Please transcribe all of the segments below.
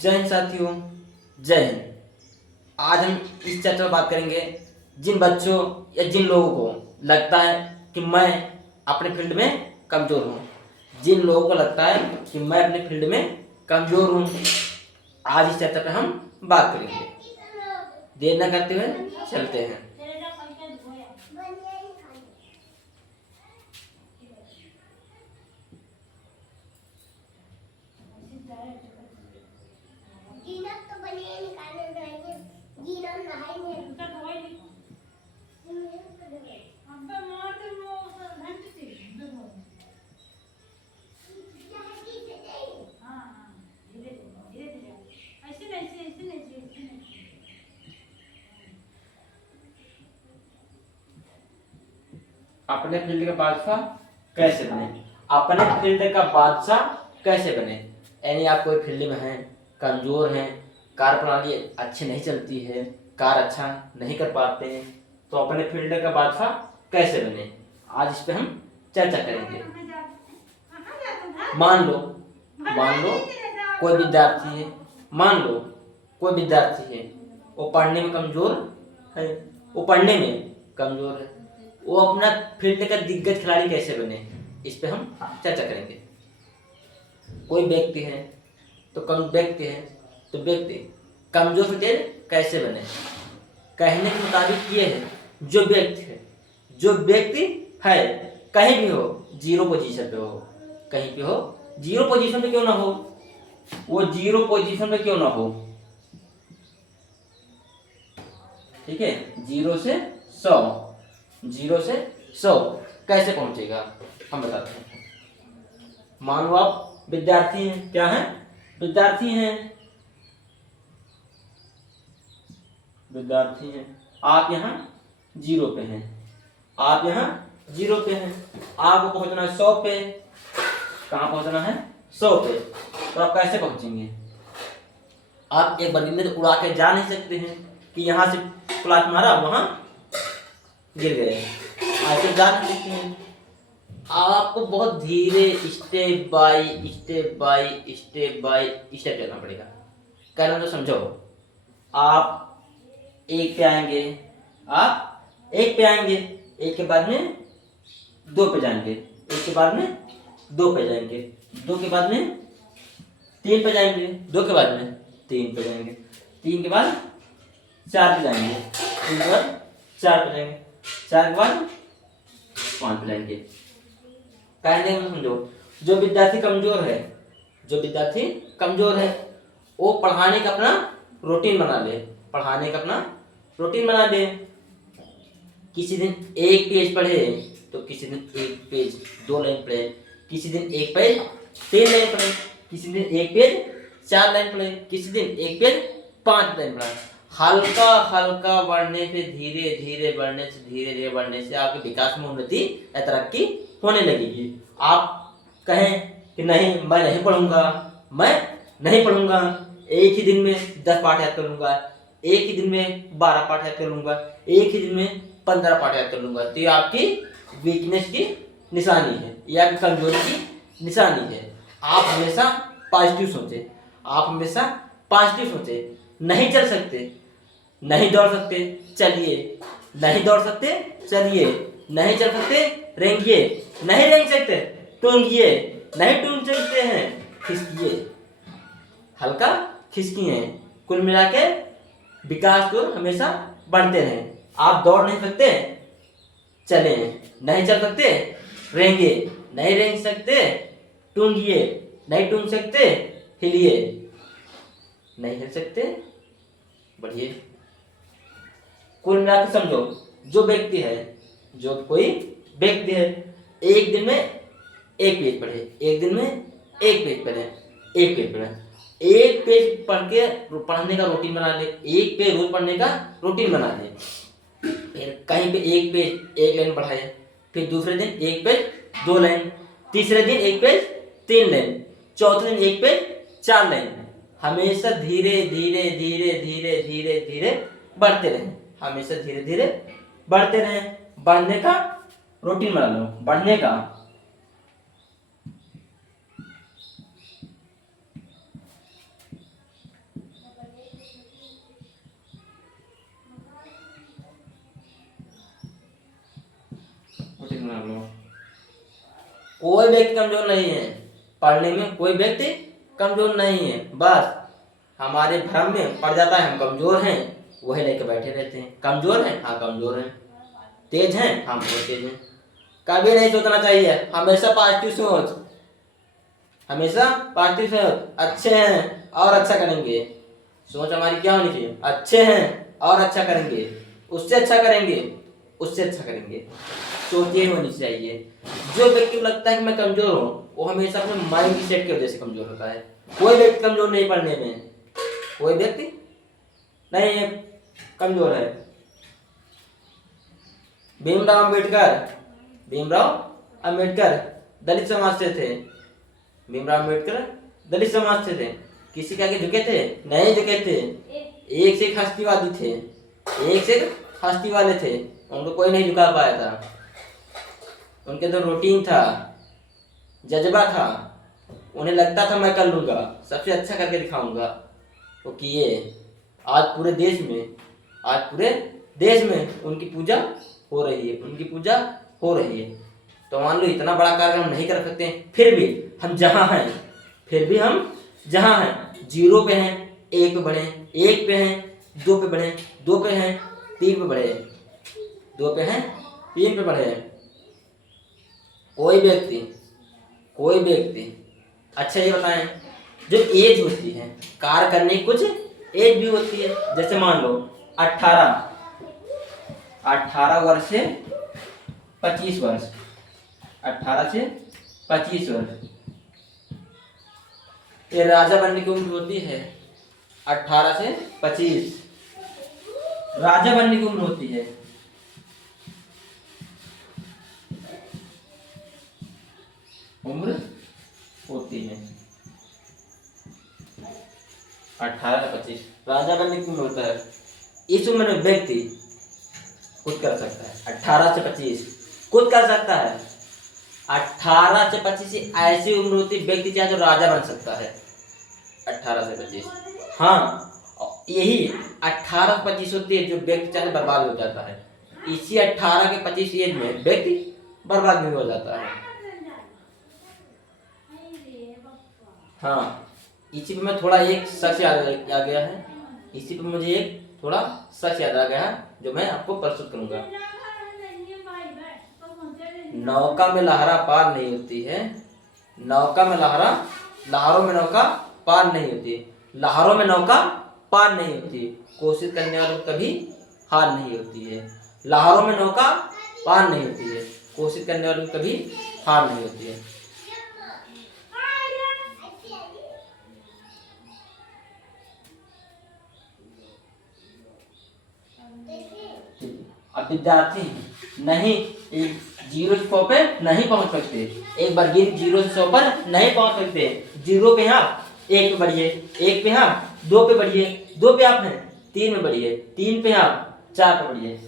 जय हिंद साथियों, जय हिंद। आज हम इस चर्चा में बात करेंगे जिन बच्चों या जिन लोगों को लगता है कि मैं अपने फील्ड में कमज़ोर हूँ, जिन लोगों को लगता है कि मैं अपने फील्ड में कमज़ोर हूँ, आज इस चर्चा पे हम बात करेंगे। देर न करते हुए चलते हैं। अपने फील्ड का बादशाह कैसे बने? अपने फील्ड का बादशाह कैसे बने? यानी आप कोई फील्ड में हैं, कमजोर हैं, कार्य प्रणाली अच्छी नहीं चलती है, कार्य अच्छा नहीं कर पाते हैं, तो अपने फील्ड का बादशाह कैसे बने, आज इस पे हम चर्चा करेंगे। मान लो कोई विद्यार्थी है, वो पढ़ने में कमजोर है, वो अपना फील्ड का दिग्गज खिलाड़ी कैसे बने, इस पे हम चर्चा करेंगे। कोई व्यक्ति है तो व्यक्ति कमजोर से तेज कैसे बने? कहने के मुताबिक ये है, जो व्यक्ति है कहीं भी हो, जीरो पोजीशन पे क्यों ना हो, वो जीरो पोजीशन पे क्यों ना हो, ठीक है, जीरो से 100 कैसे पहुंचेगा हम बताते हैं। मान लो आप विद्यार्थी हैं, क्या है? विद्यार्थी हैं, आप यहाँ जीरो पे हैं, आपको पहुंचना है 100 पे। कहाँ पहुंचना है? 100 पे। तो आप कैसे पहुंचेंगे? आप एक बंदे में उड़ा के जा नहीं सकते हैं कि यहाँ से प्लाट मारा वहां गिर गए, ऐसे जा नहीं सकते हैं। आपको बहुत धीरे स्टेप बाय स्टेप चलना पड़ेगा। कहना तो समझो, आप एक पे आएंगे, एक के बाद में 2 पे जाएंगे, एक के बाद में 2 पे जाएंगे, 2 के बाद में 3 पे जाएंगे, 2 के बाद में 3 पे जाएंगे, 3 के बाद 4 पे जाएंगे, 3 के बाद 4 पे जाएंगे, 4 के बाद 5 पे जाएंगे। कहने में समझो, जो विद्यार्थी कमजोर है, वो पढ़ाने का अपना रूटीन बना ले। किसी दिन एक पेज पढ़े तो किसी दिन एक पेज 2 लाइन पढ़े, किसी दिन एक पेज 3 लाइन पढ़े, किसी दिन एक पेज 4 लाइन पढ़े, किसी दिन एक पेज 5 लाइन पढ़े। हल्का बढ़ने से धीरे बढ़ने से आपके विकास में उन्नति या तरक्की होने लगेगी। आप कहें कि नहीं, मैं नहीं पढ़ूंगा, एक ही दिन में 10 पाठ याद कर लूंगा, एक ही दिन में 12 पाठ याद कर लूंगा, एक ही दिन में 15 पाठ याद कर लूंगा, तो ये आपकी वीकनेस की निशानी है, या कमजोरी की निशानी है। आप हमेशा पॉजिटिव सोचे। नहीं चल सकते, नहीं दौड़ सकते, चलिए। नहीं दौड़ सकते, चलिए। नहीं चल सकते, रेंगिए। नहीं रेंग सकते, टूंगिए। नहीं टूंग सकते हैं, खिसकिए, हल्का खिसकिए। कुल मिला के विकास को हमेशा बढ़ते रहें। आप दौड़ नहीं सकते, चले। नहीं चल सकते, रेंगे। नहीं रेंग सकते, टूंगिए। नहीं टूंग सकते, हिलिए। नहीं हिल सकते, बढ़िए। कुल मिला के समझो, जो कोई व्यक्ति है, एक दिन में एक पेज पढ़े, एक पेज पढ़ के पढ़ने का रूटीन बना ले, एक पेज रोज पढ़ने का रूटीन बना ले। फिर कहीं पे एक पेज 1 लाइन पढ़ाए, फिर दूसरे दिन एक पेज 2 लाइन, तीसरे दिन एक पेज 3 लाइन, चौथे दिन एक पेज 4 लाइन। हमेशा धीरे बढ़ते रहें, बढ़ने का रूटीन बना लो, बढ़ने का। कोई व्यक्ति कमजोर नहीं है, पढ़ने में कोई व्यक्ति कमजोर नहीं है। बस हमारे भ्रम में पड़ जाता है हम कमजोर हैं, वही लेके बैठे रहते हैं। कमजोर हैं, हाँ कमजोर हैं। तेज हैं, हाँ बहुत तेज हैं। कभी नहीं सोचना चाहिए, हमेशा पॉजिटिव सोच, हमेशा पॉजिटिव सोच। अच्छे हैं और अच्छा करेंगे, सोच हमारी क्या होनी चाहिए, अच्छे हैं और अच्छा करेंगे, उससे अच्छा करेंगे, उससे अच्छा करेंगे, सोच ये होनी चाहिए। जो व्यक्ति को लगता है कि मैं कमजोर हूँ, वो हमेशा अपने माइंड सेट की वजह से कमजोर होता है। कोई व्यक्ति कमजोर नहीं पढ़ने में, कोई व्यक्ति नहीं है कमजोर है। भीमराव अंबेडकर, भीमराव अंबेडकर दलित समाज से थे। भीमराव अंबेडकर दलित समाज से थे। किसी के आगे झुके थे? नहीं झुके थे। एक से एक हस्तीवादी थे, एक से एक हस्ती वाले थे, उनको कोई नहीं झुका पाया था। उनके तो रूटीन था, जज्बा था, उन्हें लगता था मैं कर लूंगा, सबसे अच्छा करके दिखाऊंगा। तो किए। आज पूरे देश में, आज पूरे देश में उनकी पूजा हो रही है, उनकी पूजा हो रही है। तो मान लो इतना बड़ा कार्य हम नहीं कर सकते, फिर भी हम जहाँ हैं, फिर भी हम जहाँ हैं, 0 पे हैं, 1 पे बढ़े, 1 पे हैं, 2 पे बढ़े, 2 पे हैं, 3 पे बढ़े, 2 पे हैं, 3 पे बढ़े। कोई व्यक्ति अच्छा ये बताएं, जो एज होती है कार्य करने की, कुछ एज भी होती है। जैसे मान लो 18 वर्ष से 25 वर्ष, 18 से 25 वर्ष, ये राजा बनने की उम्र होती है। 18 से 25 राजा बनने की उम्र होती है। उम्र होती है 18 से 25 राजा बनने की उम्र होता है। इस उम्र में व्यक्ति कुछ कर सकता है। 18 से 25 कुछ कर सकता है। 18 से 25 ऐसी उम्र होती है व्यक्ति चाहे तो राजा बन सकता है। 18 से 25, हाँ यही 18 से 25 होती है जो व्यक्ति चाहे बर्बाद हो जाता है। इसी 18 के 25 एज में व्यक्ति बर्बाद भी हो जाता है। हाँ, इसी पे मैं थोड़ा एक शख्स याद आ गया है, इसी पे मुझे एक थोड़ा शख्स याद आ गया है जो मैं आपको प्रस्तुत करूंगा। नौका में लहरा पार नहीं होती है, नौका में लहरा, लहरों में नौका पार नहीं होती, लहरों में नौका पार नहीं होती, कोशिश करने वालों को कभी हार नहीं होती है। लहरों में नौका पार नहीं होती है, कोशिश करने वालों को कभी हार नहीं होती है। अब विद्यार्थी नहीं 0 से 100 पे नहीं पहुंच सकते, एक बार 0 से 100 पर नहीं पहुंच सकते। 0 पे आप 1 पे बढ़िए, 1 पे आप 2 पे बढ़िए, 2 पे आप 3 पे बढ़िए, 3 पे आप 4 पे बढ़िए।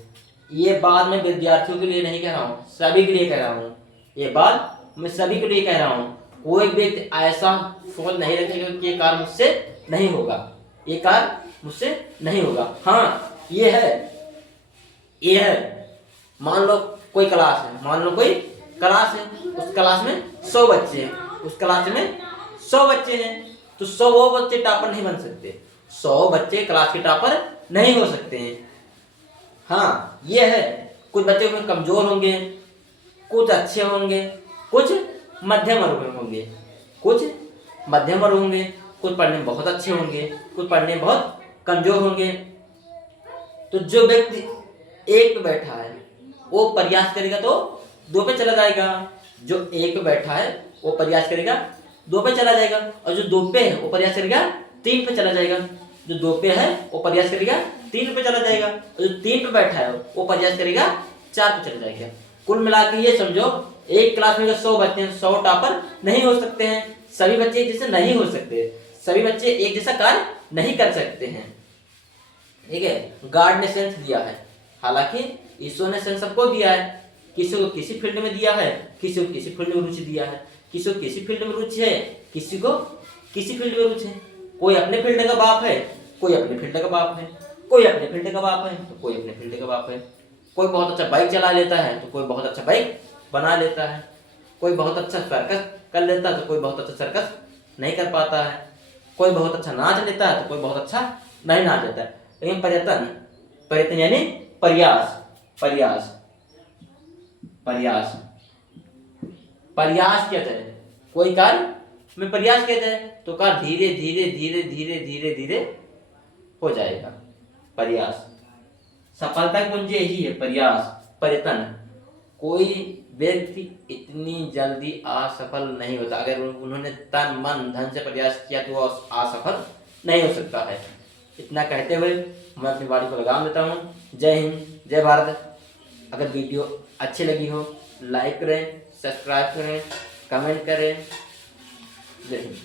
ये बात मैं विद्यार्थियों के लिए नहीं कह रहा हूँ, सभी के लिए कह रहा हूँ। ये बात मैं सभी के लिए कह रहा हूँ। कोई व्यक्ति ऐसा सोच नहीं रखेगा कि ये कार्य मुझसे नहीं होगा, ये कार्य मुझसे नहीं होगा। हाँ ये है, मान लो कोई क्लास है, मान लो कोई क्लास है, उस क्लास में 100 बच्चे हैं, उस क्लास में 100 बच्चे हैं, तो 100 वो बच्चे टॉपर नहीं बन सकते, 100 बच्चे क्लास के टॉपर नहीं हो सकते हैं। हाँ ये है, कुछ बच्चे में कमजोर होंगे, कुछ अच्छे होंगे, कुछ मध्यम वर्ग में होंगे, कुछ मध्यम वर्ग होंगे, कुछ पढ़ने में बहुत अच्छे होंगे, कुछ पढ़ने में बहुत कमजोर होंगे। तो जो व्यक्ति 1 पे बैठा है वो प्रयास करेगा तो 2 पे चला जाएगा, जो 1 पे बैठा है वो प्रयास करेगा 2 पे चला जाएगा, और जो 2 पे है वो प्रयास करेगा 3 पे चला जाएगा, जो 2 पे है वो प्रयास करेगा 3 पे चला जाएगा, और जो 3 पे बैठा है वो प्रयास करेगा 4 पे चला जाएगा। कुल मिला के ये समझो, एक क्लास में 100 बच्चे हैं, 100 टॉपर नहीं हो सकते हैं, सभी बच्चे एक जैसे नहीं हो सकते, सभी बच्चे एक जैसा कार्य नहीं कर सकते हैं। ठीक है, गॉड ने सेंस दिया है, हालांकि ईश्वर ने सेंस सबको दिया है, किसी को किसी फील्ड में दिया है, किसी को किसी फील्ड में रुचि दिया है, किसी को किसी फील्ड में रुचि है, किसी को किसी फील्ड में रुचि है। कोई अपने फील्ड का बाप है, कोई अपने फील्ड का बाप है, कोई अपने फील्ड का बाप है तो कोई अपने फील्ड का बाप है। कोई बहुत अच्छा बाइक चला लेता है तो कोई बहुत अच्छा बाइक बना लेता है, कोई बहुत अच्छा सर्कस कर लेता है तो कोई बहुत अच्छा सर्कस नहीं कर पाता है, कोई बहुत अच्छा नाच लेता है तो कोई बहुत अच्छा नहीं नाच लेता है। लेकिन प्रयत्न, प्रयत्न यानी प्रयास, प्रयास, प्रयास, प्रयास किया जाए, कोई कार्य में प्रयास किया जाए तो कार्य धीरे धीरे धीरे धीरे धीरे धीरे हो जाएगा। प्रयास, सफलता की कुंजी यही है, प्रयास, प्रयत्न। कोई व्यक्ति इतनी जल्दी असफल नहीं होता, अगर उन्होंने तन मन धन से प्रयास किया तो वो असफल नहीं हो सकता है। इतना कहते हुए मैं अपनी वाणी को लगाम देता हूँ। जय हिंद, जय भारत। अगर वीडियो अच्छी लगी हो लाइक करें, सब्सक्राइब करें, कमेंट करें। जय हिंद।